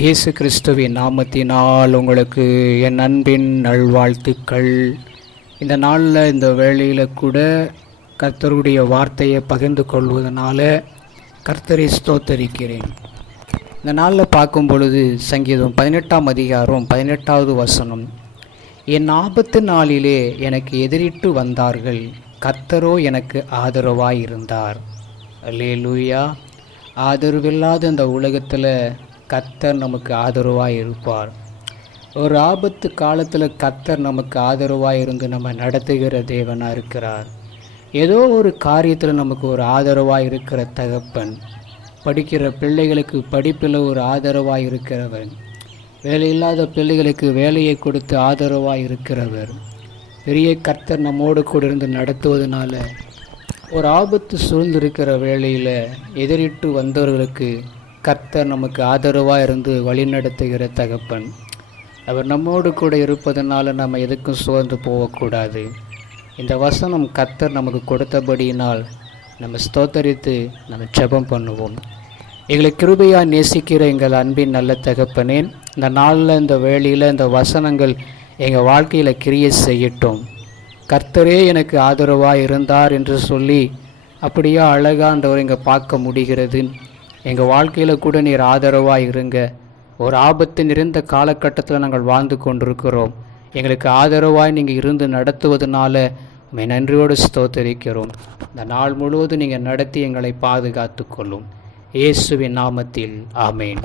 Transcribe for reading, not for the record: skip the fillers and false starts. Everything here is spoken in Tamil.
இயேசு கிறிஸ்துவின் நாமத்தினால் உங்களுக்கு என் அன்பின் நல்வாழ்த்துக்கள். இந்த நாளில் இந்த வேளையில் கூட கர்த்தருடைய வார்த்தையை பகிர்ந்து கொள்வதனால கர்த்தரை ஸ்தோத்தரிக்கிறேன். இந்த நாளில் பார்க்கும் பொழுது சங்கீதம் 18ஆம் அதிகாரம் 18வது வசனம், என் ஆபத்து நாளிலே எனக்கு எதிரிட்டு வந்தார்கள், கர்த்தரோ எனக்கு ஆதரவாயிருந்தார். அல்லேலூயா. ஆதரவில்லாத இந்த உலகத்தில் கர்த்தர் நமக்கு ஆதரவாக இருப்பார். ஒரு ஆபத்து காலத்தில் கர்த்தர் நமக்கு ஆதரவாக இருந்து நம்ம நடத்துகிற தேவனாக இருக்கிறார். ஏதோ ஒரு காரியத்தில் நமக்கு ஒரு ஆதரவாக இருக்கிற தகப்பன், படிக்கிற பிள்ளைகளுக்கு படிப்பில் ஒரு ஆதரவாக இருக்கிறவர், வேலையில்லாத பிள்ளைகளுக்கு வேலையை கொடுத்து ஆதரவாக இருக்கிறவர், பெரிய கர்த்தர் நம்மோடு கூட இருந்து நடத்துவதனால ஒரு ஆபத்து சூழ்ந்திருக்கிற வேளையில் எதிரிட்டு வந்தவர்களுக்கு கர்த்தர் நமக்கு ஆதரவாக இருந்து வழிநடத்துகிற தகப்பன். அவர் நம்மோடு கூட இருப்பதனால நம்ம எதுக்கும் சோர்ந்து போகக்கூடாது. இந்த வசனம் கர்த்தர் நமக்கு கொடுத்தபடியினால் நம்ம ஸ்தோத்தரித்து நம்ம ஜெபம் பண்ணுவோம். எங்களை கிருபையாக நேசிக்கிற எங்கள் அன்பின் நல்ல தகப்பனே, இந்த நாளில் இந்த வேளையில் இந்த வசனங்கள் எங்கள் வாழ்க்கையில் கிரியை செய்யட்டும். கர்த்தரே எனக்கு ஆதரவாக இருந்தார் என்று சொல்லி அப்படியே அழகான்றவர் இங்கே பார்க்க முடிகிறது. எங்கள் வாழ்க்கையில் கூட நீர் ஆதரவாக இருங்க. ஒரு ஆபத்து நிறைந்த காலகட்டத்தில் நாங்கள் வாழ்ந்து கொண்டிருக்கிறோம். எங்களுக்கு ஆதரவாக நீங்கள் இருந்து நடத்துவதனால உம்மை நன்றியோடு ஸ்தோத்தரிக்கிறோம். இந்த நாள் முழுவதும் நீங்கள் நடத்தி எங்களை பாதுகாத்து கொள்ளும். இயேசுவின் நாமத்தில் ஆமேன்.